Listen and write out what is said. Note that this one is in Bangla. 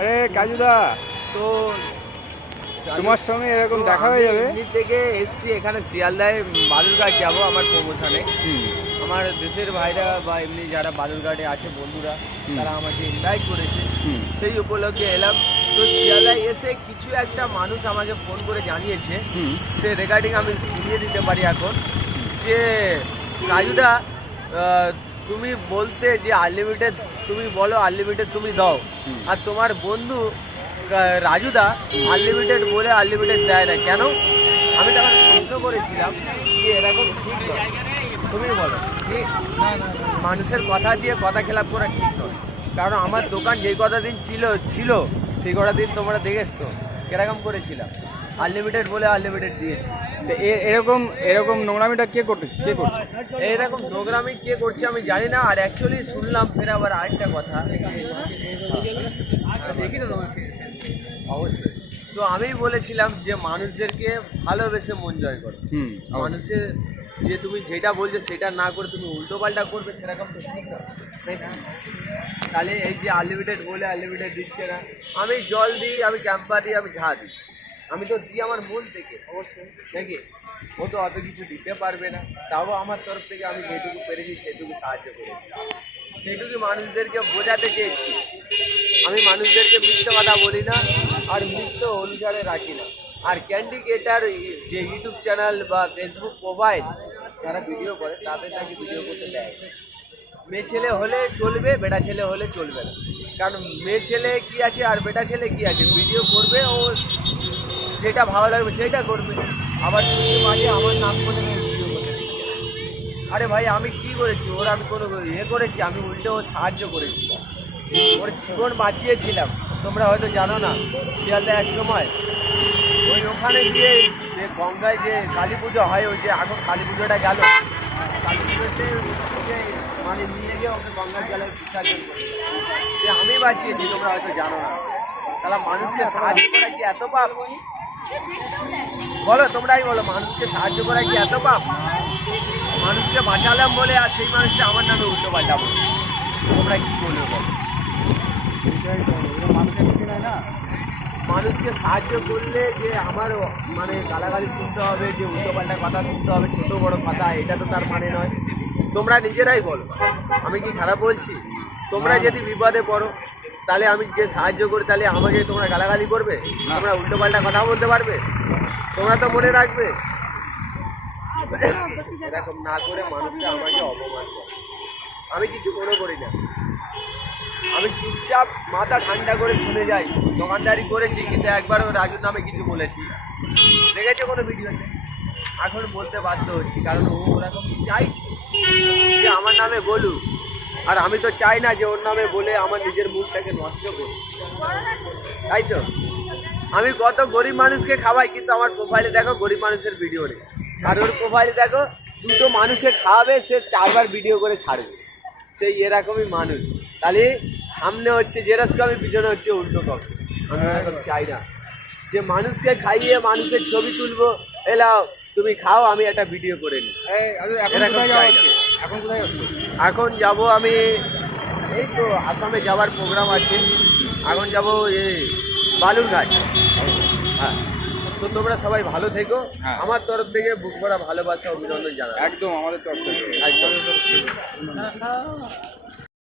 আরে কাজুদা তো তোমার সঙ্গে এরকম দেখা হয়ে যাবে। থেকে এসছি এখানে শিয়ালদায় বালুরঘাট যাব আমার প্রমোশনে আমার দেশের ভাইরা বা এমনি যারা বালুরঘাটে আছে বন্ধুরা তারা আমাকে ইনভাইট করেছে। সেই উপলক্ষে এলাম। তো শিয়ালদায় এসে কিছু একটা মানুষ আমাকে ফোন করে জানিয়েছে। সে রেকর্ডিং আমি শুনিয়ে দিতে পারি এখন যে কাজুদা তুমি বলতে যে আনলিমিটেড তুমি বলো আনলিমিটেড তুমি দাও। আর তোমার বন্ধু রাজুদা আনলিমিটেড বলে আনলিমিটেড দেয় না। কেন? আমি তখন প্রশ্ন করেছিলাম যে এরকম ঠিক নয়। তুমি বলো ঠিক মানুষের কথা দিয়ে কথা খেলাপ করা ঠিক নয়। কারণ আমার দোকান যেই কটা দিন ছিল ছিল সেই কটা দিন তোমরা দেখেছ। তো কীরকম করেছিলাম? আনলিমিটেড বলে আনলিমিটেড দিয়েছি। তো এ- এরকম এরকম নোংরামিটা কে করতেছে কে করছে? এইরকম প্রোগ্রামিং কে করছে আমি জানি না আর অ্যাকচুয়ালি শুনলাম ফের আবার আরেকটা কথা। দেখি তো অবশ্যই। তো আমি বলেছিলাম যে মানুষদেরকে ভালোবেসে মন জয় করো। হুম মানুষের যে তুমি যেটা বলছো সেটা না করে তুমি উল্টো পাল্টা করবে সেরকম তো? তাহলে এই যে আনলিমিটেড বলে আনলিমিটেড দিচ্ছে না। আমি জল দিই আমি ক্যাম্পা দিই আমি ঝা দিই। আমি তো দিই আমার মন থেকে, অবশ্যই। নাকি ও তো অত কিছু দিতে পারবে না, তাও আমার তরফ থেকে আমি যেটুকু পেরেছি সেটুকু সাহায্য করেছি। সেটুকু মানুষদেরকে বোঝাতে চেয়েছি। আমি মানুষদেরকে মিথ্যে কথা বলি না, আর মিথ্যে অনুসারে রাখি না। আর ক্যান্ডি গেটার যে ইউটিউব চ্যানেল বা ফেসবুক প্রোফাইল যারা ভিডিও করে, তাদের নাকি ভিডিও করতে দেয় মেয়ে ছেলে হলে চলবে, বেটা ছেলে হলে চলবে না। কারণ মেয়ে ছেলে কি আছে আর বেটা ছেলে কি আছে? ভিডিও করবে ও যেটা ভালো লাগবে সেটা করবে। আবার শুনতে মাঝে আমার নাম করে আরে ভাই, আমি কি করেছি? ওর আমি কোনো ইয়ে করেছি, আমি উল্টে ওর সাহায্য করেছি। ওর জীবন বাঁচিয়েছিলাম। তোমরা হয়তো জানো না, শিয়ালদা এক সময় ওই ওখানে গিয়ে যে গঙ্গায় যে কালী পুজো হয়, ওই যে এখন কালী পুজোটা গেল। কালী পুজোতে মানে নিয়ে গিয়ে ওকে গঙ্গার জলে বিসর্জন করে যে আমি বাঁচিয়েছি, তোমরা হয়তো জানো না। তাহলে মানুষকে সাহায্য করা কি এত পাপ? বলো তোমরাই বলো মানুষকে সাহায্য করা কি এত পাপ? মানুষকে বাঁচালাম বলে আর সেই মানুষকে আমার নামে উল্টো পাল্টা বলে তোমরা কি বলবে বলো? মানুষকে সাহায্য করলে যে আমার মানে গালাগালি শুনতে হবে যে উল্টোপাল্টা কথা শুনতে হবে ছোট বড় কথা এটা তো তার মানে নয়। তোমরা নিজেরাই বলো। আমি কি খারাপ বলছি? তোমরা যদি বিপদে পড়ো তাহলে আমি যে সাহায্য করি তাহলে আমাকে তোমরা গালাগালি করবে? তোমরা উল্টো পাল্টা কথা বলতে পারবে? তোমরা তো মনে রাখবে। এরকম না করে মানুষকে আমাকে অপমান করে। আমি কিছু মনে করি না। আমি চুপচাপ মাথা ঠান্ডা করে শুনে যাই। দোকানদারি করেছি কিন্তু একবারও রাজুর নামে কিছু বলেছি দেখেছ কোনো ভিডিওতে? এখন বলতে বাধ্য হচ্ছি কারণ ও ওরকম চাইছে। যে আমার নামে বলুক। আর আমি তো চাই না যে ওর নামে বলে আমার নিজের মুখটাকে নষ্ট করি তাই তো? আমি কত গরিব মানুষকে খাওয়াই কিন্তু আমার প্রোফাইলে দেখো গরিব মানুষের ভিডিও নেই। আর ওর প্রোফাইলে দেখো দুটো মানুষকে খাওয়াবে সে চারবার ভিডিও করে ছাড়বে। সেই এরকমই মানুষ। তাহলে সামনে হচ্ছে জেরক্স কপি পিছনে হচ্ছে উল্টো কপি। আমি এরকম চাই না। যে মানুষকে খাইয়ে মানুষের ছবি তুলবো এলাও তুমি খাও আমি একটা ভিডিও করে নিই। এরকম চাই না। এখন কোথায় এখন যাব আমি এই তো আসামে যাওয়ার প্রোগ্রাম আছে। এখন যাব এ বালুরঘাট। হ্যাঁ তো তোমরা সবাই ভালো থেকো। হ্যাঁ। আমার তরফ থেকে বুক করা ভালোবাসা অভিনন্দন জানা একদম আমাদের তরফ থেকে। একদম।